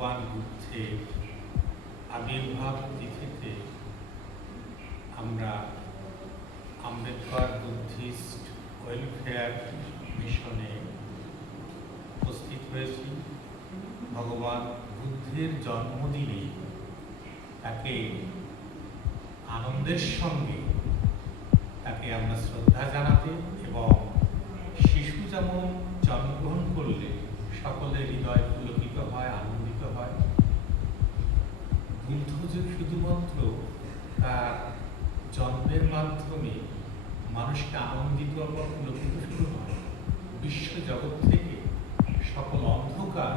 ভগবান বুদ্ধের আবির্ভাব তিথিতে আমরা আম্বেদকর বুদ্ধিস্ট ওয়েলফেয়ার মিশনে উপস্থিত হয়েছি। ভগবান বুদ্ধের জন্মদিনে তাকে আনন্দের সঙ্গে তাকে আমরা শ্রদ্ধা জানাতে এবং শিশু যেমন জন্মগ্রহণ করলে সকলের হৃদয় পুলকিত হয়, আনন্দিত হয়, বুদ্ধ যে শুধুমাত্র তার জন্মের মাধ্যমে মানুষকে আনন্দিত বা পুলকিত শুরু হয়, বিশ্ব জগৎ থেকে সকল অন্ধকার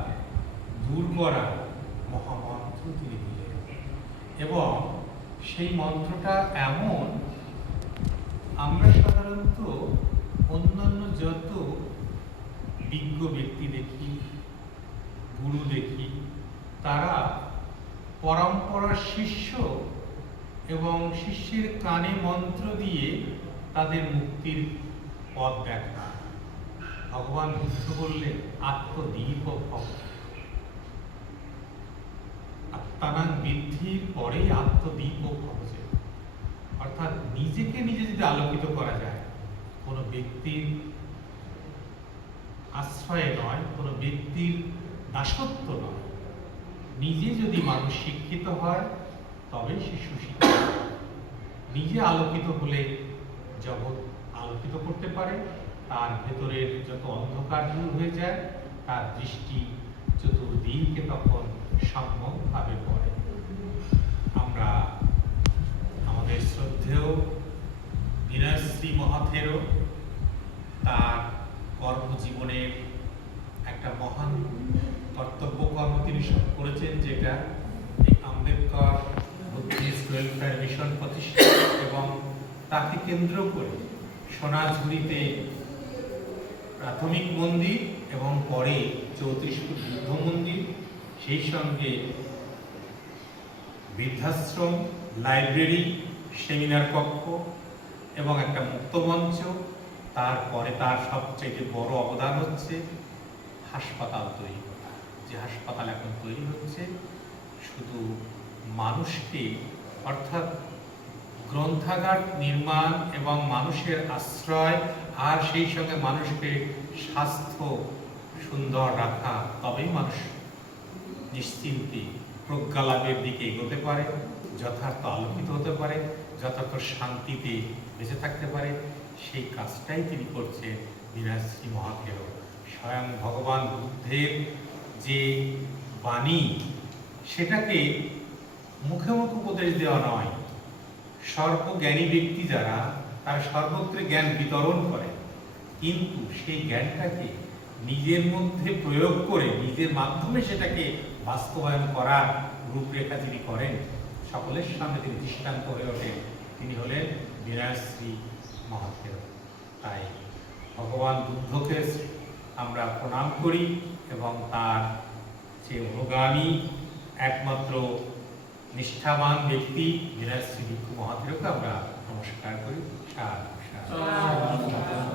দূর করার মহামন্ত্র তিনি দিলেন। এবং সেই মন্ত্রটা এমন, আমরা সাধারণত অন্যান্য যত বিজ্ঞ ব্যক্তি দেখি, গুরু দেখি, তারা পরম্পরার শিষ্য এবং শিষ্যের কানে মন্ত্র দিয়ে তাদের মুক্তির পথ দেখা। ভগবান বুদ্ধ বললেন আত্মদীপ ভব, আত্মানাং বৃদ্ধির পরেই আত্মদীপ ভবছে। অর্থাৎ নিজেকে নিজে যদি আলোকিত করা যায়, কোনো ব্যক্তির আশ্রয়ে নয়, কোনো ব্যক্তির দাসত্ব নয়, নিজে যদি মানুষ শিক্ষিত হয় তবে সে সুশিক্ষিত। নিজে আলোকিত হলে জগৎ আলোকিত করতে পারে, তার ভেতরের যত অন্ধকার দূর হয়ে যায়, তার দৃষ্টি চতুর্দিকে তখন সম্যকভাবে পড়ে। আমরা আমাদের শ্রদ্ধেয় বিনয়শ্রী মহাথেরও তার কর্মজীবনের একটা মহান কর্তব্য কর্ম তিনি করেছেন, যেটা এই আম্বেদকর বুদ্ধিস্ট ওয়েলফেয়ার মিশন প্রতিষ্ঠা এবং তাকে কেন্দ্র করে সোনাঝুরিতে প্রাথমিক মন্দির এবং পরে 34 ফুট বুদ্ধ মন্দির, সেই সঙ্গে বৃদ্ধাশ্রম, লাইব্রেরি, সেমিনার কক্ষ এবং একটা মুক্ত মঞ্চ। তারপরে তার সবচেয়ে বড় অবদান হচ্ছে হাসপাতাল তৈরি করা। যে হাসপাতাল এখন তৈরি হচ্ছে শুধু মানুষকে, অর্থাৎ গ্রন্থাগার নির্মাণ এবং মানুষের আশ্রয়, আর সেই সঙ্গে মানুষকে স্বাস্থ্য সুন্দর রাখা, তবেই মানুষ নিশ্চিন্তে প্রজ্ঞালাভের দিকে এগোতে পারে, যথার্থ আলোকিত হতে পারে, যথার্থ শান্তিতে বেঁচে থাকতে পারে। সেই কাজটাই তিনি করছেন বিনয়শ্রী মহাথেরও। স্বয়ং ভগবান বুদ্ধের যে বাণী, সেটাকে মুখে মুখে উপদেশ দেওয়া নয়। সর্বজ্ঞানী ব্যক্তি যারা, তারা সর্বত্র জ্ঞান বিতরণ করে, কিন্তু সেই জ্ঞানটাকে নিজের মধ্যে প্রয়োগ করে নিজের মাধ্যমে সেটাকে বাস্তবায়ন করার রূপরেখা যিনি করেন, সকলের সামনে তিনি দৃষ্টান্ত হয়ে ওঠেন, তিনি হলেন বিনয়শ্রী মহাথেরও। তাই ভগবান বুদ্ধকে আমরা প্রণাম করি এবং তার যে অনুগামী একমাত্র নিষ্ঠাবান ব্যক্তি বিনয়শ্রী ভিক্ষু মহাথেরোকে আমরা নমস্কার করি।